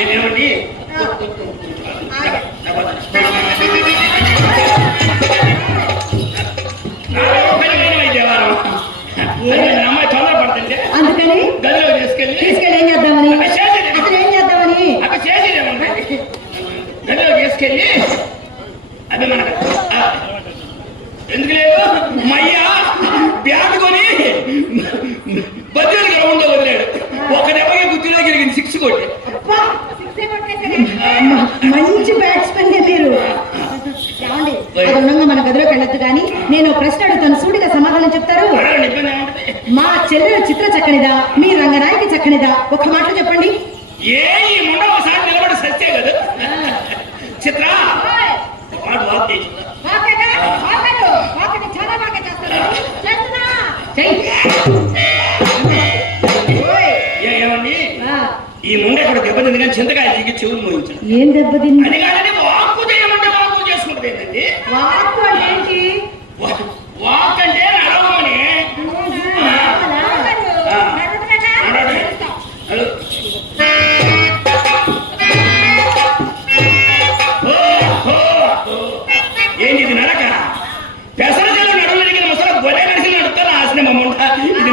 ఏమేమండి అందుకని గదిలో తీసుకెళ్ళి తీసుకెళ్ళి ఏం చేద్దామని? అసలు ఏం చేద్దామని? అక్కడ చేసేదేమండి గదిలో తీసుకెళ్ళి అది మనకు ఆ, ఎందుకు లేదు? మయ్య బ్యాట్ కొని బద్దెలు గ్రౌండ్లో వదిలాడు. ఒక దెబ్బకి బుద్ధిలో జరిగింది సిక్స్ కొట్టి. అమ్మ, మంచి బ్యాట్స్మెన్ మీరు. ఏమండి? అది ఉండగా మన గదిలోకి వెళ్ళొద్దు కానీ నేను ప్రశ్న అడుగుతాను. సూటిగా సమాధానం చెప్తారు? మా చెల్లెల చిత్ర చక్కనిదా? మీ రంగనాయకి చక్కనిదా? ఒక మాటలో చెప్పండి. ముండ ఇక్కడ దెబ్బతింది కానీ చింతకాయ దిగి చెవులు మోయించాడు. ఏం దెబ్బతింది అది కాదని వాక్కు చేయమంటే వాక్కు చేసుకుంటుంది ఏంటండి? వాకు అంటే ఏంటి? వాక్ అంటే నడవమని. ఏంటి ఇది నడక? పెసరజలు నడవడానికి ముసలి గొర్రె కలిసి నడుస్తారు ఆశ్రమం ఇది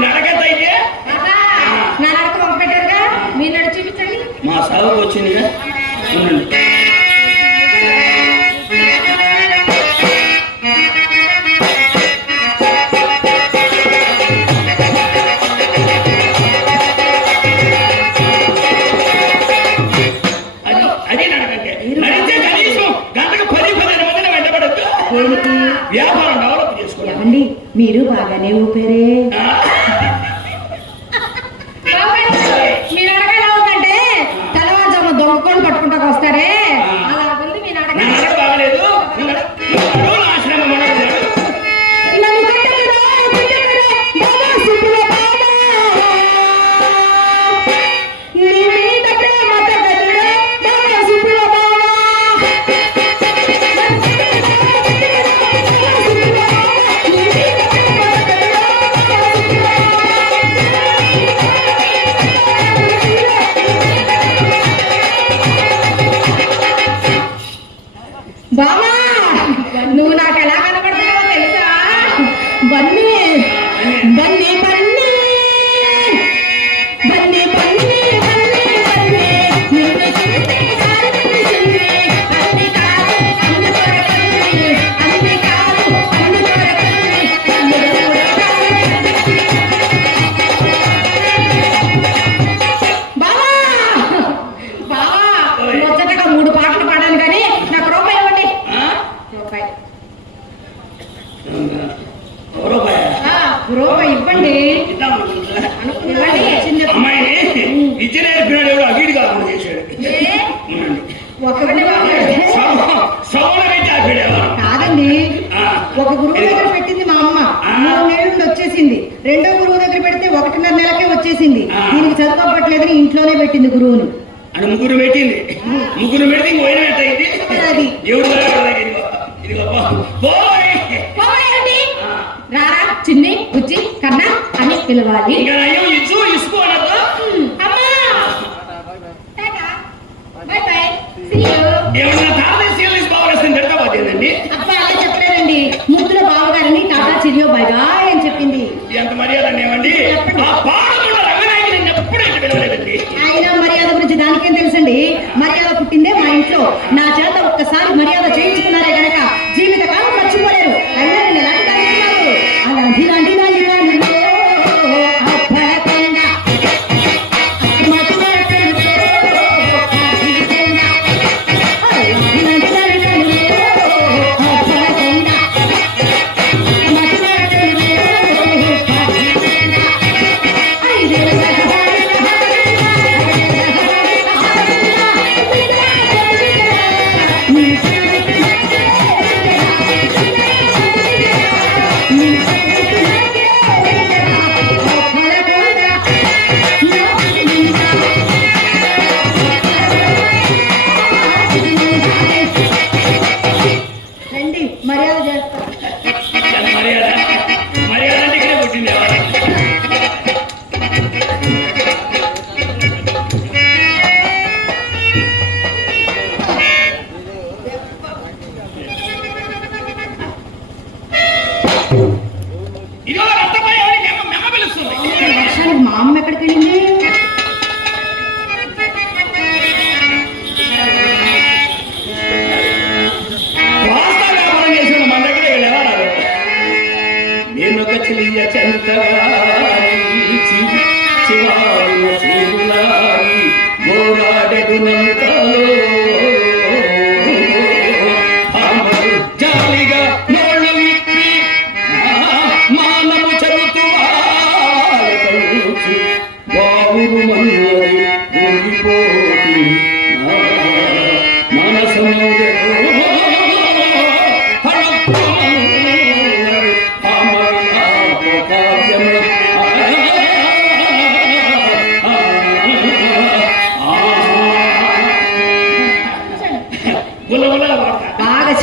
వ్యాపారం డెవలప్ చేసుకోవాలి ఏమండి? మీరు బాగానే ఊపారే. మీ నడక ఎలా ఉందంటే తెల్లవారుజాము దొంగకొని పట్టుకుంటాకు వస్తారే? చేశాడు? కాదండి. ఒక గురువు దగ్గర పెట్టింది మా అమ్మ. మూడు నెలల నుండి వచ్చేసింది. రెండో గురువు దగ్గర పెడితే ఒకటిన్నర నెలకే వచ్చేసింది. దీనికి చదువుకోవట్లేదని ఇంట్లోనే పెట్టింది గురువును. అని ముగ్గురు పెట్టింది. ముగ్గురు పెడితే అది. ఎవరు నా చేత ఒక్కసారి మర్యాద చేయించుకున్నారే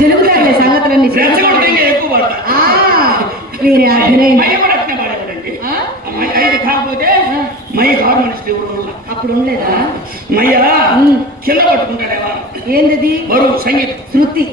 చెలుగుతారులే సంగతులన్నీ. వీరి అభినయం కాకపోతే. అప్పుడు ఉండలేదా? మయ్య. కింద పట్టుకుంటాడేవా ఏందది? బరువు సంగీతం. శృతి.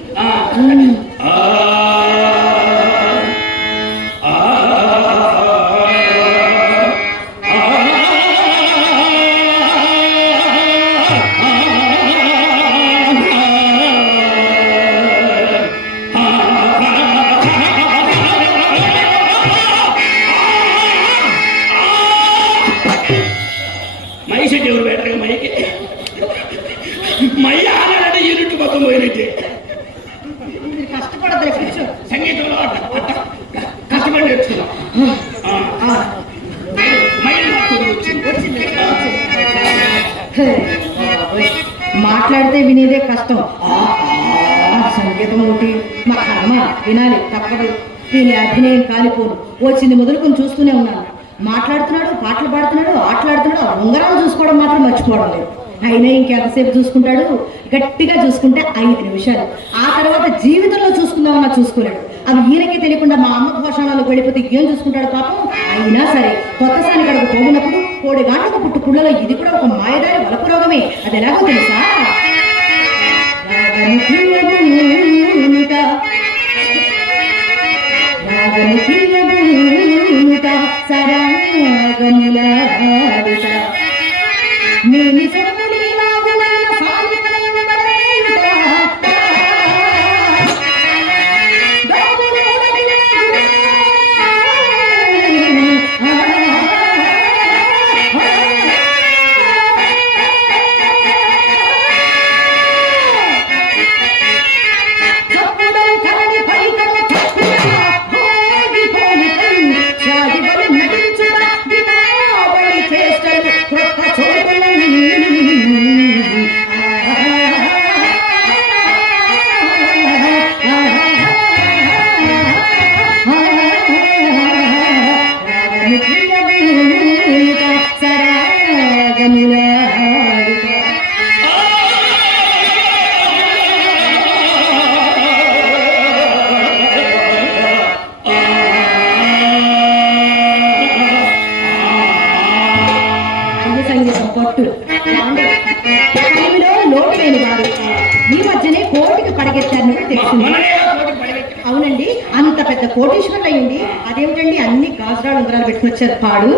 మాట్లాడితే వినేదే కష్టం. సంగీతం ఒకటి మా కర్మ వినాలి తప్పదు. దీని అభినయం కాలిపోను వచ్చింది మొదలుకొని చూస్తూనే ఉన్నాను. మాట్లాడుతున్నాడు పాటలు పాడుతున్నాడు ఆటలాడుతున్నాడు ఆ ఉంగరాలు చూసుకోవడం మాత్రం మర్చిపోవడం లేదు. అయినా ఇంకెంతసేపు చూసుకుంటాడు? గట్టిగా చూసుకుంటే ఐదు నిమిషాలు. ఆ తర్వాత జీవితంలో చూసుకుందామన్నా చూసుకోలేడు. అవి ఈయనకే తెలియకుండా మా అమ్మ పోషణాలకు వెళ్ళిపోతే ఏం చూసుకుంటాడు పాపం? అయినా సరే కొత్త సాని కడుపు పోగినప్పుడు కోడి గాంటకు పుట్టు పుల్లలో ఇది కూడా ఒక మాయదారి వలపు రోగమే అది ఎలాగో తెలుసా? రాగము రాగము ప్రియమునుట, తెలిసింది. అవునండి అంత పెద్ద కోటీశ్వరులు అయ్యింది అదేమిటండి అన్ని గాజురాలు ఉంగరాలు పెట్టుకుని వచ్చారు పాడు.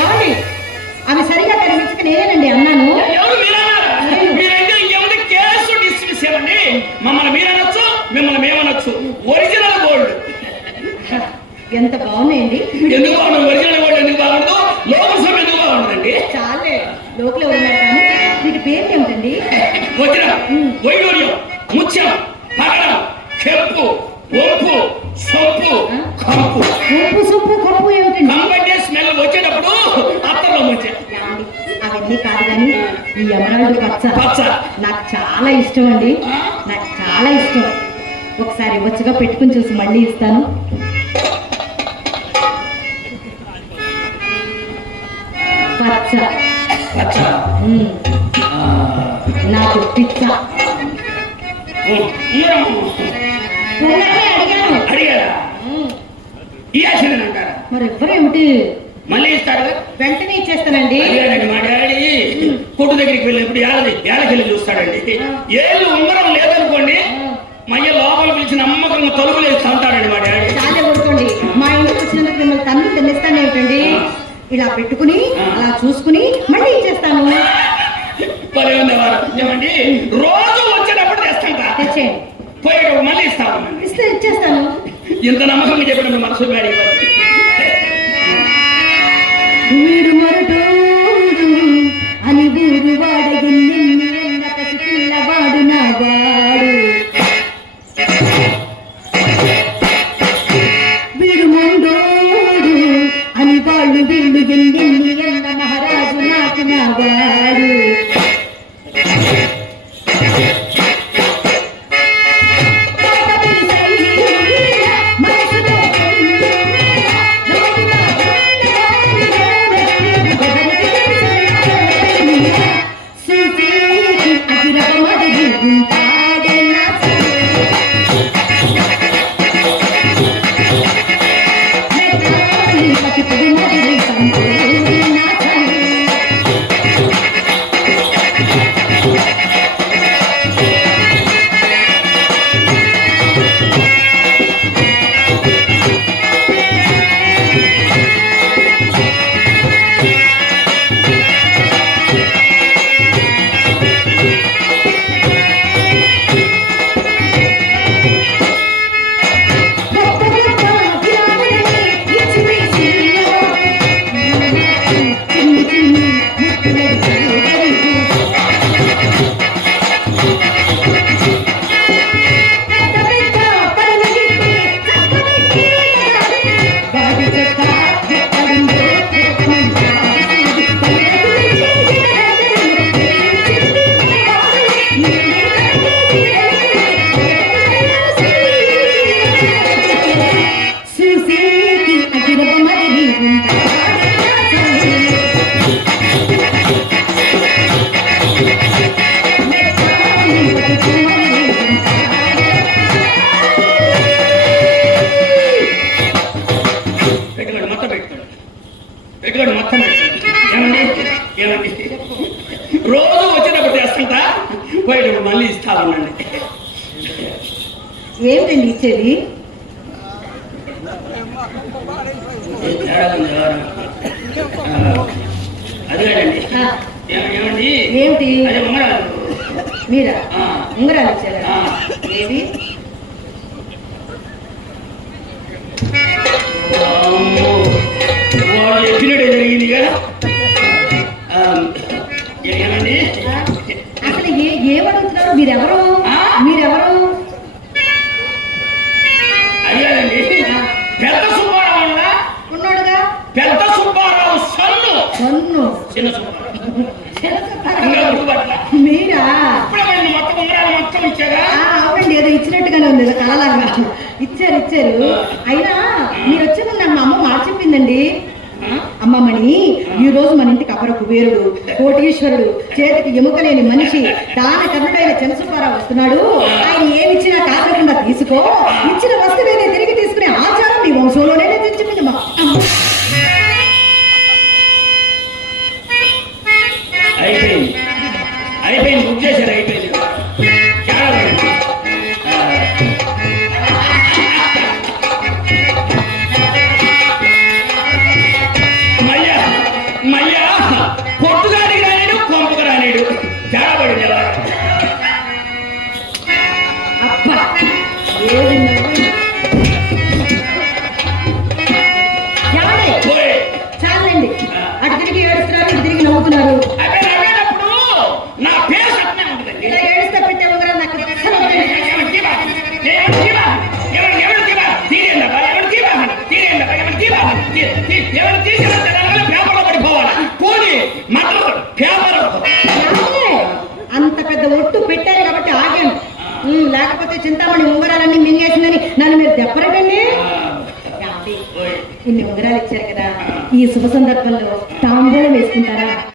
ఏమండి అవి సరిగా కనిపించక నేనేనండి అన్నాను. మమ్మల్ని మీరనొచ్చు మిమ్మల్ని మేమనొచ్చు. Original gold. ఎంత బాగున్నాయండి. వజ్ర వైడూర్యం ముత్యం పగడం కెంపు ఒంపు సొంపు కంపు. ఉప్పు సొప్పు కప్పు ఏమిటండి? కంపంటే స్మెల్ వచ్చేటప్పుడు అత్తలో వచ్చే? అవన్నీ కాదు కానీ ఈ ఎమరాల్డ్ పచ్చ. పచ్చ. నాకు చాలా ఇష్టం అండి. నాకు చాలా ఇష్టం. ఒకసారి వచ్చగా పెట్టుకుని చూసి మళ్ళీ ఇస్తాను. పచ్చ. పచ్చ. నాకు పిచ్చ. మరి ఎవ్వరేమిటి మళ్ళీ ఇస్తాడు వెంటనే ఇచ్చేస్తానండి. అడిగాడండి మా డాడీ. కొట్టు దగ్గరికి వెళ్ళినప్పుడు ఏళ్ళది ఏళ్ళకెళ్ళి చూస్తాడండి. ఏళ్ళు ఉంగరం లేదనుకోండి మయ్య లోపల పిలిచి నమ్మకంగా తలుపులు వేసి తంతాడండి మా డాడీ. చాలా ఊరుకోండి. మా ఇంటికి వచ్చినందుకు మిమ్మల్ని తన్ను తినేస్తాను ఏమిటండి? ఇలా పెట్టుకుని అలా చూసుకుని మళ్ళీ ఇచ్చేస్తాను. ఏమండి? రోజు వచ్చేటప్పుడు తెస్తాంట. పోయేటప్పుడు మళ్ళీ ఇస్తాము ఇస్తే ఇచ్చేస్తాను. ఇంత నమ్మకంగా చెప్పిన మనసు గాడి మొత్తం పెట్టుకోండి పెట్టుకోండి మొత్తం ఏమండి? ఏమండి? రోజు వచ్చినప్పుడు తెస్తుంటా? పోయేటప్పుడు మళ్ళీ ఇస్తా ఉండండి ఏమిటండి ఇచ్చేది అదేనండి ఏమండి? ఏమిటి మీరా. ఉంగరాలు ఇచ్చారా. ఏవి? చెప్పినట్టే జరిగింది కదా. ఏమండి? అసలు ఏ ఏమడుగుతున్నారు? మీరెవరు? మీరెవరు? అదేనండి పెద్ద సుబ్బారావు అన్నా, ఉన్నాడుగా. పెద్ద సుబ్బారావు సన్ను. సన్ను. చిన్న సుబ్బారావు. ఇంకా గుర్తుపట్ల మీరా? ఇప్పుడే మరి మొత్తం ఉంగరాలు మొత్తం ఇచ్చారా? ఆ, అవునండి ఏదో ఇచ్చినట్టుగానే ఉంది ఏదో కలలాగా ఇచ్చారు ఇచ్చారు. అయినా మీరు వచ్చే ముందు నాకు మా అమ్మ మాట చెప్పిందండి. ఆ? అమ్మమ్మని ఈ రోజు మన ఇంటికి అపర కుబేరుడు కోటీశ్వరుడు చేతికి ఎముక లేని మనిషి దాన కర్ణుడైన చంద్రసుబ్బారావు వస్తున్నాడు. ఆయన ఏమిచ్చినా కాకుండా తీసుకో. ఇచ్చిన వస్తువేనే తిరిగి తీసుకునే ఆచారం మీ వంశంలోనే తెచ్చుకుంది మా అయిపోయింది. అయిపోయింది. చింతామణి ఉంగరాలన్నీ మింగేసిందని నన్ను మీరు? ఓయ్. ఇన్ని ఉంగరాలు ఇచ్చారు కదా ఈ శుభ సందర్భంలో తాంబూలం వేసుకుంటారా